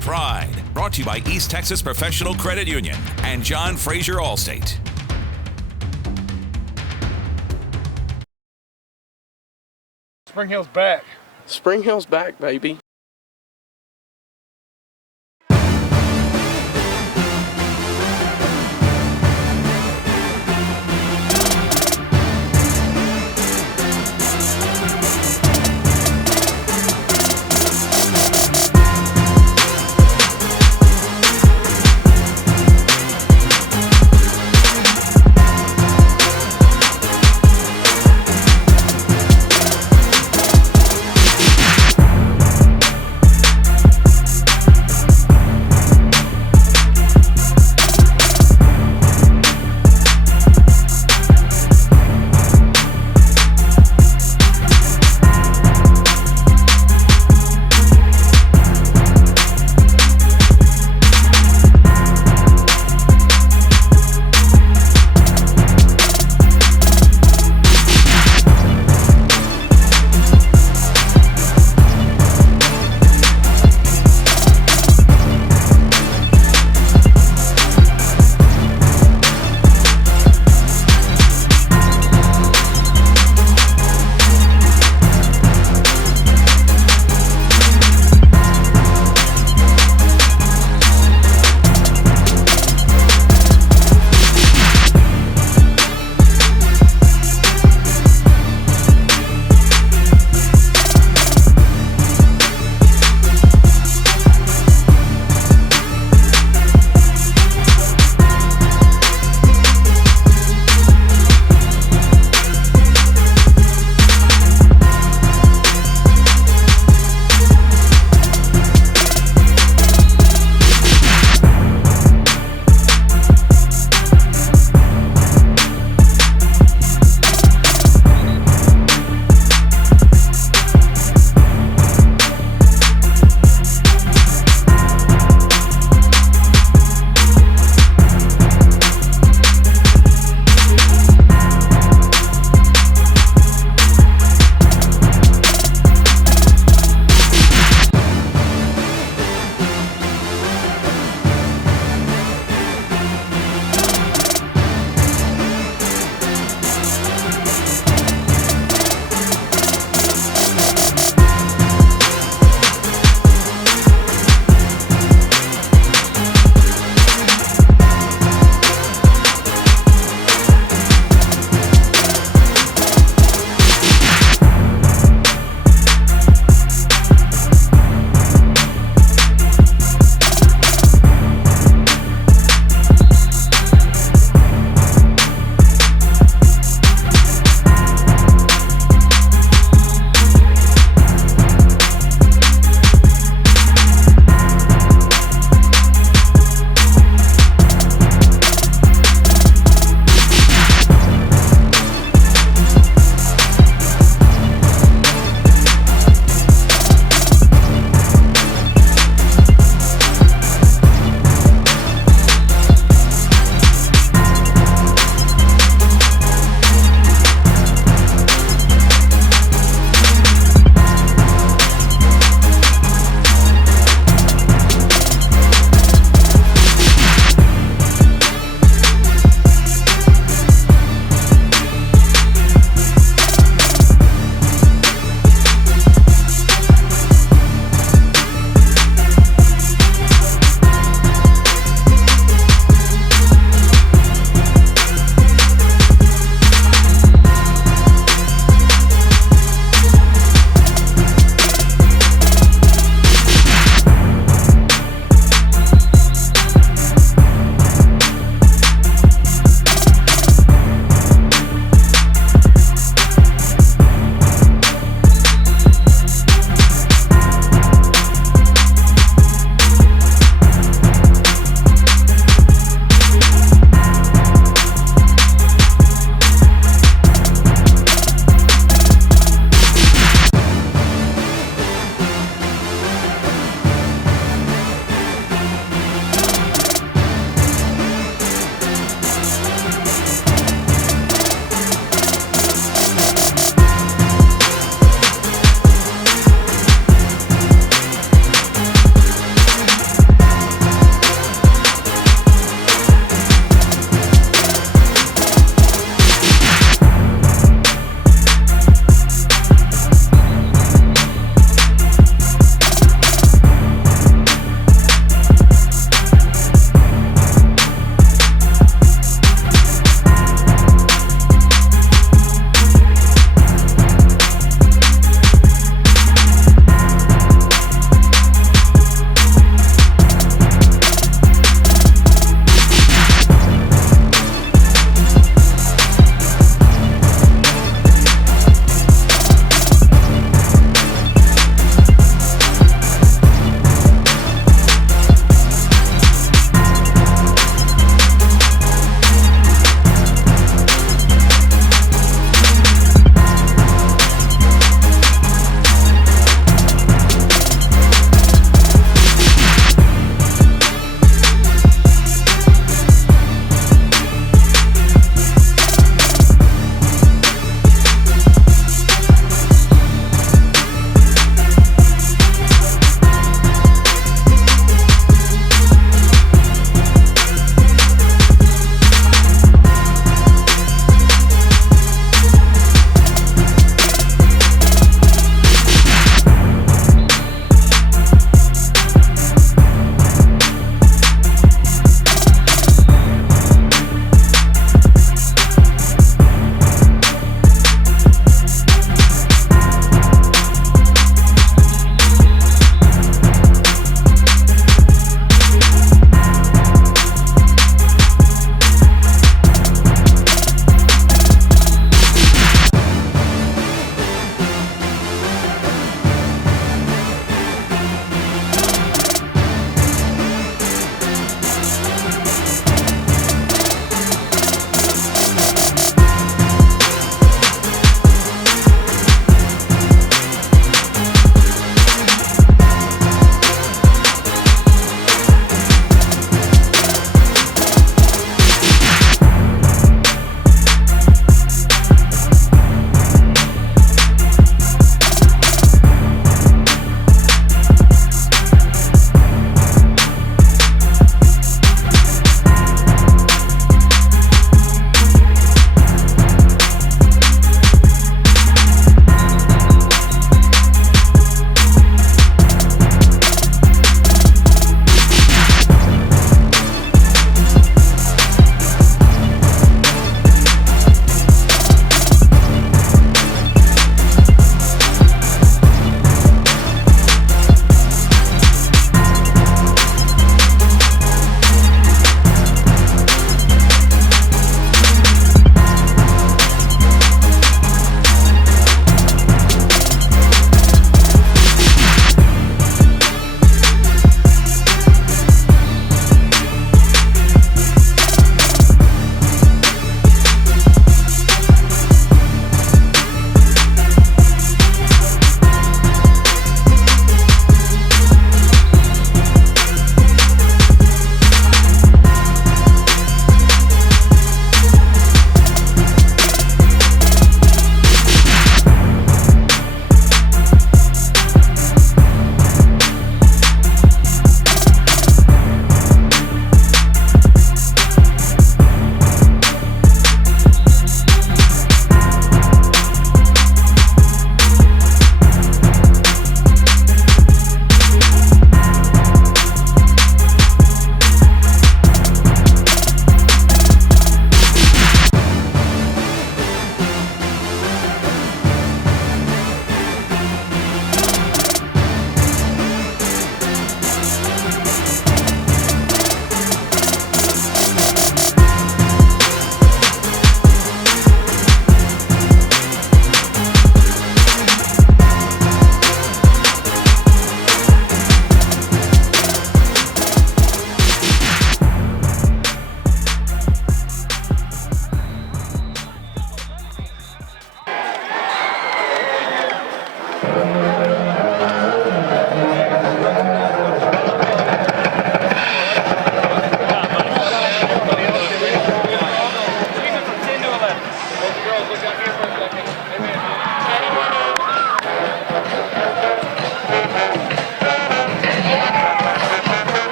Pride, brought to you by East Texas Professional Credit Union and John Fraser Allstate. Spring Hill's back. Spring Hill's back, baby.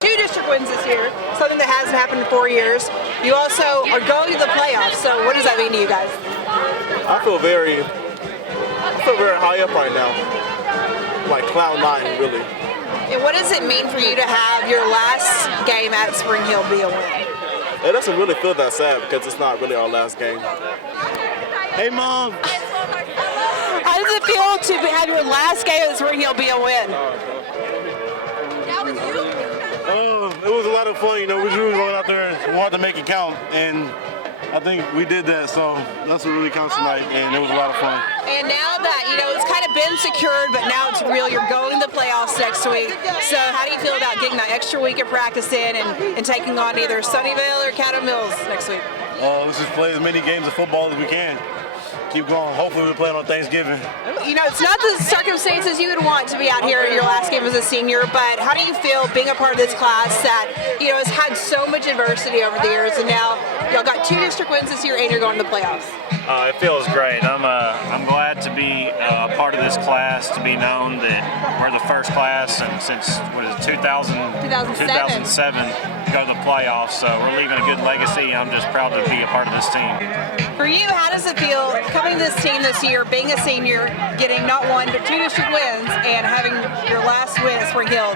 Two district wins this year, something that hasn't happened in 4 years. You also are going to the playoffs, so what does that mean to you guys? I feel very high up right now, like cloud nine, really. And what does it mean for you to have your last game at Spring Hill be a win? It doesn't really feel that sad because it's not really our last game. Hey, Mom. How does it feel to have your last game at Spring Hill be a win? It was a lot of fun, you know. We really going out there and wanted to make it count, and I think we did that, so that's what really counts tonight, and it was a lot of fun. And now that, you know, it's kind of been secured, but now it's real, you're going to the playoffs next week. So how do you feel about getting that extra week of practice in and taking on either Sunnyvale or Caddo Mills next week? Let's just play as many games of football as we can. Keep going. Hopefully we're playing on Thanksgiving. You know, it's not the circumstances you would want to be out here in your last game as a senior, but how do you feel being a part of this class that, you know, has had so much adversity over the years, and now y'all got two district wins this year and you're going to the playoffs? It feels great. I'm glad to be a part of this class, to be known that we're the first class and since, 2007 to go to the playoffs. So we're leaving a good legacy. I'm just proud to be a part of this team. For you, how does it feel coming to this team this year, being a senior, getting not one but two district wins, and having your last win at Spring Hill,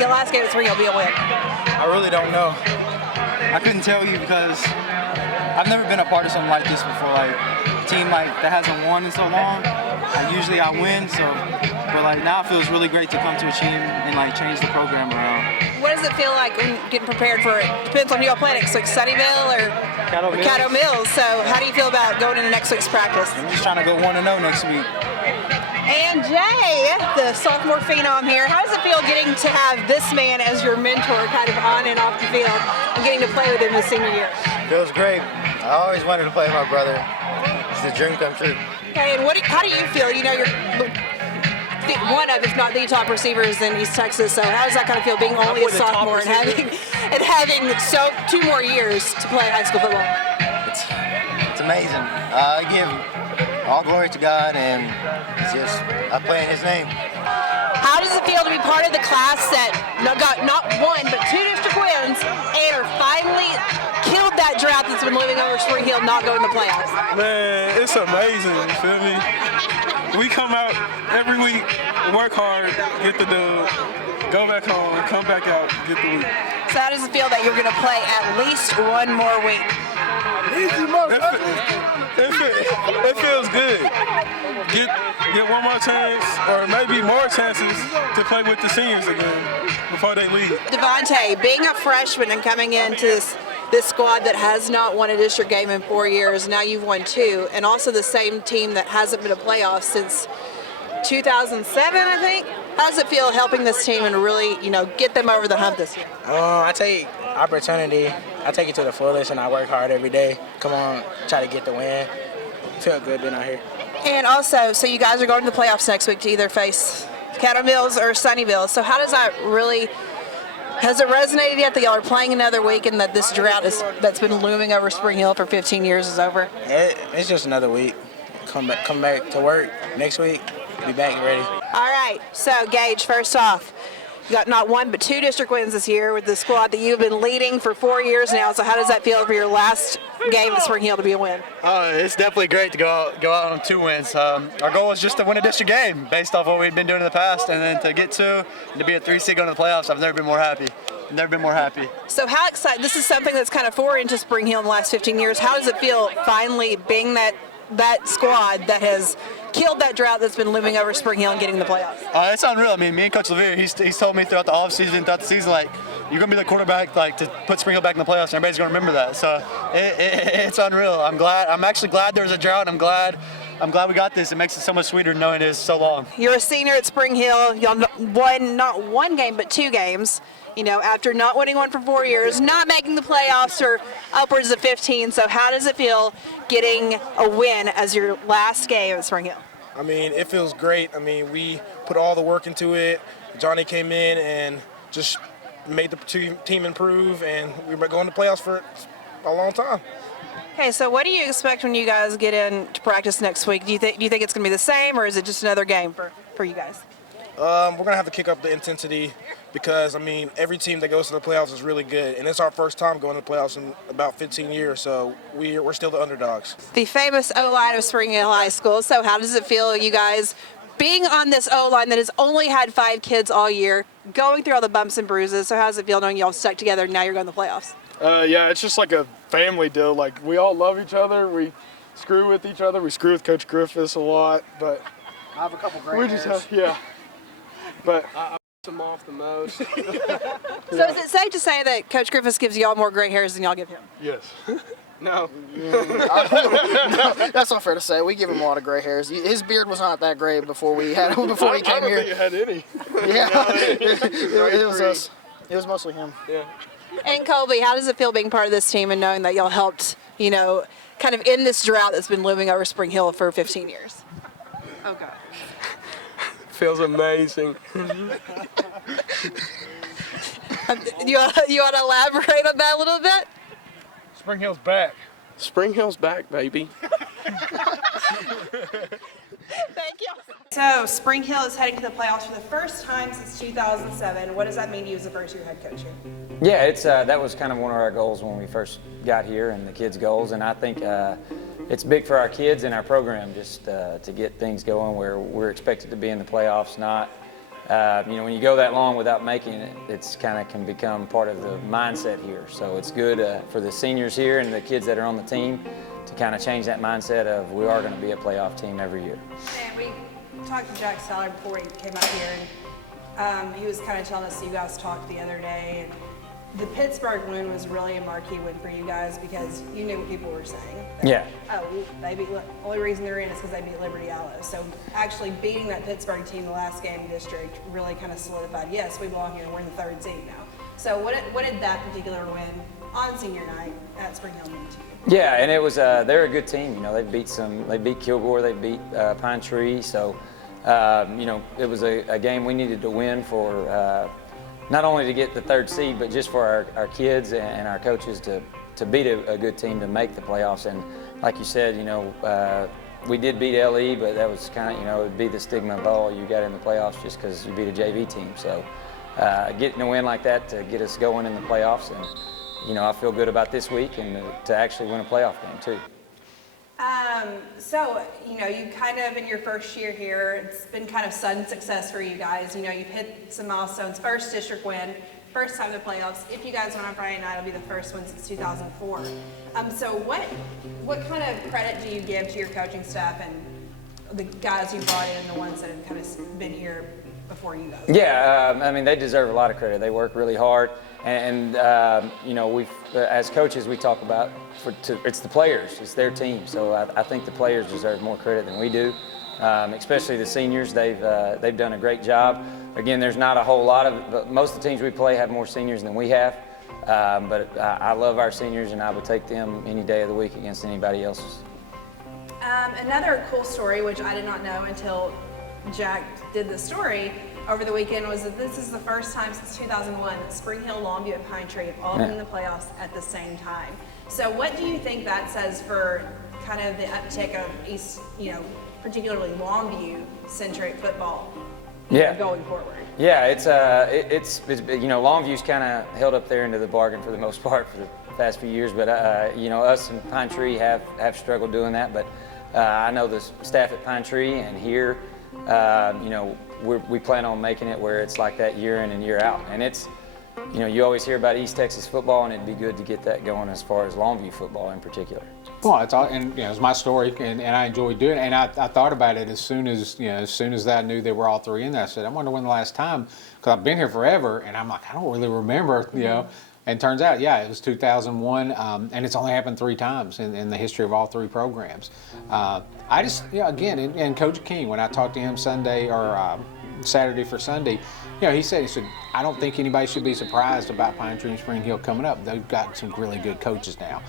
the last game at Spring Hill be a win? I really don't know. I couldn't tell you because I've never been a part of something like this before. Like a team like that hasn't won in so long. Usually I win, but like now it feels really great to come to a team and like change the program around. What does it feel like when getting prepared for it? Depends on who y'all play next, like Sunnyvale or Caddo Mills. So how do you feel about going into next week's practice? I'm just trying to go 1-0 next week. And Jay, the sophomore phenom here, how does it feel getting to have this man as your mentor kind of on and off the field and getting to play with him this senior year? Feels great. I always wanted to play with my brother. It's a dream come true. Okay, and how do you feel? You know, you're one of, if not the top receivers in East Texas, so how does that kind of feel being only a sophomore and having 2 more years to play high school football? It's amazing. I give all glory to God, and I play in His name. How does it feel to be part of the class that got not one but two district wins and are finally killed that drought that's been living over Spring Hill, not going to the playoffs? Man, it's amazing, you feel me? We come out every week, work hard, get the dub, go back home, come back out, get the week. So how does it feel that you're going to play at least one more week? It feels good. Get one more chance, or maybe more chances to play with the seniors again before they leave. Devontae, being a freshman and coming into this squad that has not won a district game in 4 years, now you've won 2, and also the same team that hasn't been a playoff since 2007, I think. How does it feel helping this team and really, you know, get them over the hump this year? I take opportunity. I take it to the fullest, and I work hard every day. Come on, try to get the win. Feel good being out here. And also, so you guys are going to the playoffs next week to either face Caddo Mills or Sunnyvale. So how does that really, has it resonated yet that y'all are playing another week and that this drought that's been looming over Spring Hill for 15 years is over? It's just another week. Come back to work next week. Be back ready. All right. So Gage, first off, you got not one but 2 district wins this year with the squad that you've been leading for 4 years now. So how does that feel for your last game at Spring Hill to be a win? It's definitely great to go out on 2 wins. Our goal was just to win a district game based off what we've been doing in the past, and then to get 2 and to be a 3 seed going to the playoffs. I've never been more happy. So how excited, this is something that's kind of foreign to Spring Hill in the last 15 years. How does it feel finally being that squad that has killed that drought that's been looming over Spring Hill and getting the playoffs? It's unreal. I mean, me and Coach Levere, he's told me throughout the offseason, throughout the season, like, you're going to be the quarterback, like, to put Spring Hill back in the playoffs, and everybody's going to remember that. So it's unreal. I'm actually glad there was a drought. I'm glad I'm glad we got this. It makes it so much sweeter knowing it is so long. You're a senior at Spring Hill. Y'all won not one game, but 2 games. After not winning one for 4 years, not making the playoffs for upwards of 15. So how does it feel getting a win as your last game at Spring Hill? I mean, it feels great. I mean, we put all the work into it. Johnny came in and just made the team improve, and we've been going to playoffs for a long time. Okay, so what do you expect when you guys get in to practice next week? Do you think it's going to be the same, or is it just another game for you guys? We're going to have to kick up the intensity because, I mean, every team that goes to the playoffs is really good, and it's our first time going to the playoffs in about 15 years, so we're still the underdogs. The famous O-line of Spring Hill High School. So how does it feel, you guys, being on this O-line that has only had 5 kids all year, going through all the bumps and bruises? So how does it feel knowing y'all stuck together and now you're going to the playoffs? Yeah, it's just like a family deal. Like, we all love each other. We screw with each other. We screw with Coach Griffiths a lot, but I have a couple gray we just have, yeah. But I them off the most. So is it safe to say that Coach Griffiths gives y'all more gray hairs than y'all give him? yes. No. That's not fair to say. We give him a lot of gray hairs. His beard was not that gray before he came I don't here. think you had any. Yeah, it was us. It was mostly him. Yeah. And Colby, how does it feel being part of this team and knowing that y'all helped, kind of end this drought that's been looming over Spring Hill for 15 years? Oh, God. Feels amazing. You want to elaborate on that a little bit? Spring Hill's back. Spring Hill's back, baby. Thank you. So Spring Hill is heading to the playoffs for the first time since 2007. What does that mean to you as a first-year head coach here? Yeah, it's that was kind of one of our goals when we first got here, and the kids' goals. And I think it's big for our kids and our program just to get things going where we're expected to be in the playoffs. Not, when you go that long without making it, it's kind of can become part of the mindset here. So it's good for the seniors here and the kids that are on the team to kind of change that mindset of we are going to be a playoff team every year. And we talked to Jack Steller before he came up here, and he was kind of telling us you guys talked the other day. And the Pittsburg win was really a marquee win for you guys because you knew what people were saying. Yeah. They beat. Only reason they're in is because they beat Liberty Allo. So actually beating that Pittsburg team the last game in district really kind of solidified. Yes, we belong here. We're in the 3rd seed now. So what did that particular win on senior night at Spring Hill mean to you? Yeah, and it was they're a good team. They beat Kilgore, they beat Pine Tree. So it was a game we needed to win for. Not only to get the 3rd seed, but just for our kids and our coaches to beat a good team to make the playoffs. And like you said, we did beat LE, but that was kind of, it would be the stigma of, oh, you got in the playoffs just because you beat a JV team. So getting a win like that to get us going in the playoffs, and I feel good about this week and to actually win a playoff game too. So, you kind of in your first year here, it's been kind of sudden success for you guys. You've hit some milestones. First district win, first time to playoffs. If you guys win on Friday night, it'll be the first one since 2004. So what kind of credit do you give to your coaching staff and the guys you brought in and the ones that have kind of been here before you guys? Yeah, they deserve a lot of credit. They work really hard. And we've, as coaches, we talk about it's the players, it's their team. So I think the players deserve more credit than we do, especially the seniors. They've done a great job. Again, there's not a whole lot but most of the teams we play have more seniors than we have. But I love our seniors, and I would take them any day of the week against anybody else's. Another cool story, which I did not know until Jack did the story over the weekend, was that this is the first time since 2001 that Spring Hill, Longview, and Pine Tree have all been in the playoffs at the same time. So what do you think that says for kind of the uptick of East, particularly Longview-centric football going forward? Yeah, it's Longview's kind of held up their end of the bargain for the most part for the past few years, but us and Pine Tree have struggled doing that. But I know the staff at Pine Tree and here, we plan on making it where it's like that year in and year out. And it's, you always hear about East Texas football, and it'd be good to get that going as far as Longview football in particular. Well, it's my story, and I enjoy doing it. And I thought about it as soon as I knew they were all 3 in there. I said, I wonder when the last time, because I've been here forever, and I'm like, I don't really remember, And turns out, yeah, it was 2001, and it's only happened 3 times in the history of all 3 programs. I just, again, and Coach King, when I talked to him Sunday or Saturday for Sunday, he said, I don't think anybody should be surprised about Pine Tree and Spring Hill coming up. They've got some really good coaches now.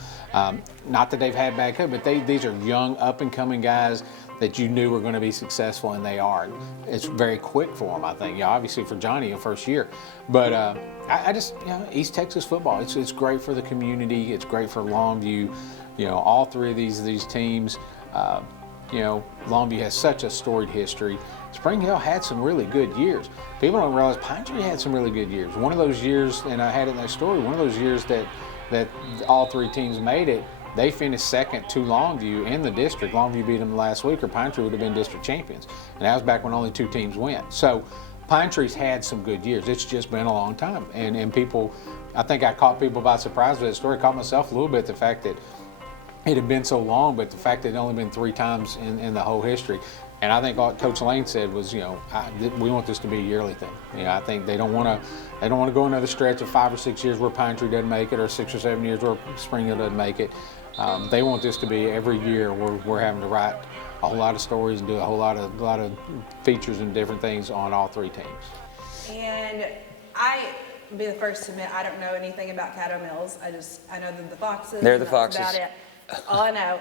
Not that they've had bad coaches, but these are young, up-and-coming guys that you knew were going to be successful, and they are. It's very quick for them, I think. Obviously for Johnny in first year. But I just, East Texas football, it's great for the community. It's great for Longview. All 3 of these teams, Longview has such a storied history. Spring Hill had some really good years. People don't realize Pine Tree had some really good years. One of those years, and I had it in that story, one of those years that all 3 teams made it, they finished second to Longview in the district. Longview beat them last week, or Pine Tree would have been district champions. And that was back when only 2 teams went. So Pine Tree's had some good years. It's just been a long time. And people, I think I caught people by surprise with that story. Caught myself a little bit, the fact that it had been so long, but the fact that it had only been 3 times in the whole history. And I think what Coach Lane said was, we want this to be a yearly thing. I think they don't want to go another stretch of 5 or 6 years where Pine Tree doesn't make it, or 6 or 7 years where Spring Hill doesn't make it. They want this to be every year we're having to write a whole lot of stories and do a whole lot of features and different things on all 3 teams. And I will be the first to admit I don't know anything about Caddo Mills. I know they're the Foxes. They're the Foxes. That's about it. All I know.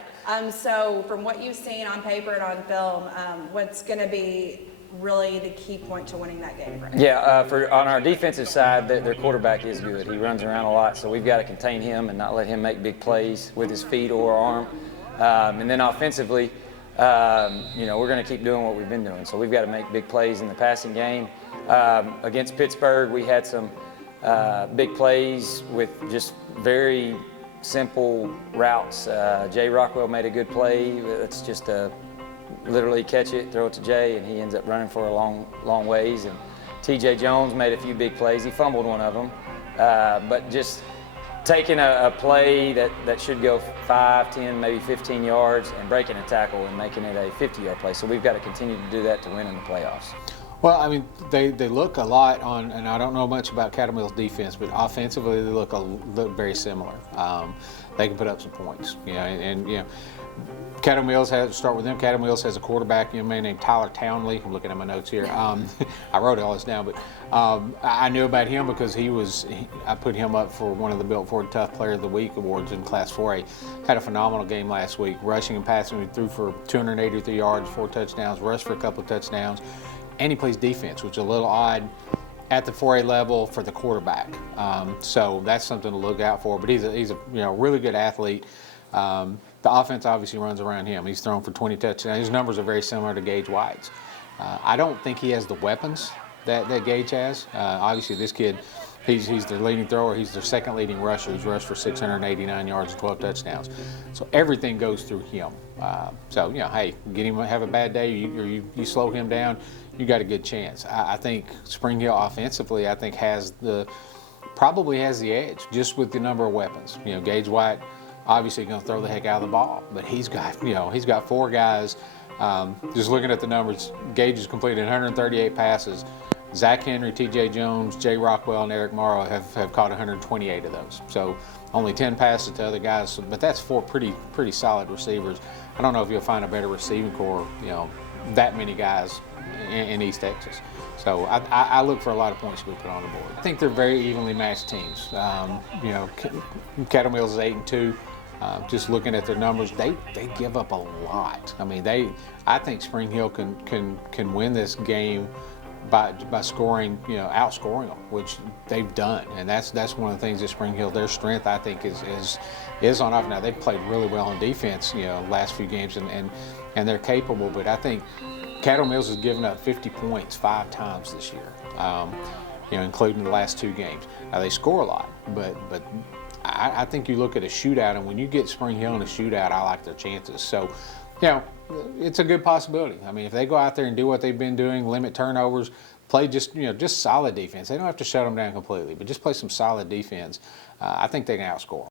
So from what you've seen on paper and on film, what's going to be really the key point to winning that game? Yeah, on our defensive side, their quarterback is good. He runs around a lot, so we've got to contain him and not let him make big plays with his feet or arm. And then offensively, we're going to keep doing what we've been doing. So we've got to make big plays in the passing game. Against Pittsburg, we had some big plays with just very simple routes. Jay Rockwell made a good play. It's just literally catch it, throw it to Jay, and he ends up running for a long ways. And TJ Jones made a few big plays. He fumbled one of them, but just taking a play that should go 5, 10, maybe 15 yards and breaking a tackle and making it a 50-yard play. So we've got to continue to do that to win in the playoffs. Well, I mean, they look a lot on, and I don't know much about Caddo Mills' defense, but offensively they look very similar. They can put up some points, Caddo Mills start with them. Caddo Mills has a quarterback, a man named Tyler Townley. I'm looking at my notes here. I wrote all this down, but I knew about him because I put him up for one of the Built Ford Tough Player of the Week awards in Class 4A. Had a phenomenal game last week, rushing and passing. He threw for 283 yards, 4 touchdowns, rushed for a couple of touchdowns. And he plays defense, which is a little odd at the 4A level for the quarterback. So that's something to look out for. But he's a really good athlete. The offense obviously runs around him. He's thrown for 20 touchdowns. His numbers are very similar to Gage White's. I don't think he has the weapons that Gage has. Obviously, this kid, he's their leading thrower. He's their second leading rusher. He's rushed for 689 yards and 12 touchdowns. So everything goes through him. Hey, get him have a bad day, or you slow him down, you got a good chance. I think Spring Hill offensively, probably has the edge just with the number of weapons. Gage White obviously going to throw the heck out of the ball, but he's got 4 guys. Just looking at the numbers, Gage has completed 138 passes. Zach Henry, TJ Jones, Jay Rockwell, and Eric Morrow have caught 128 of those. So only 10 passes to other guys, but that's 4 pretty solid receivers. I don't know if you'll find a better receiving corps, that many guys in East Texas. So I look for a lot of points to be put on the board. I think they're very evenly matched teams. Caddo Mills is 8-2. Just looking at their numbers, they give up a lot. I mean, I think Spring Hill can win this game by scoring, outscoring them, which they've done, and that's one of the things that Spring Hill, their strength, I think, is on offense. Now they've played really well on defense, last few games, and they're capable. But I think Caddo Mills has given up 50 points 5 times this year, including the last 2 games. Now they score a lot, but I think you look at a shootout, and when you get Spring Hill in a shootout, I like their chances. So, it's a good possibility. I mean, if they go out there and do what they've been doing, limit turnovers, play just solid defense. They don't have to shut them down completely, but just play some solid defense. I think they can outscore.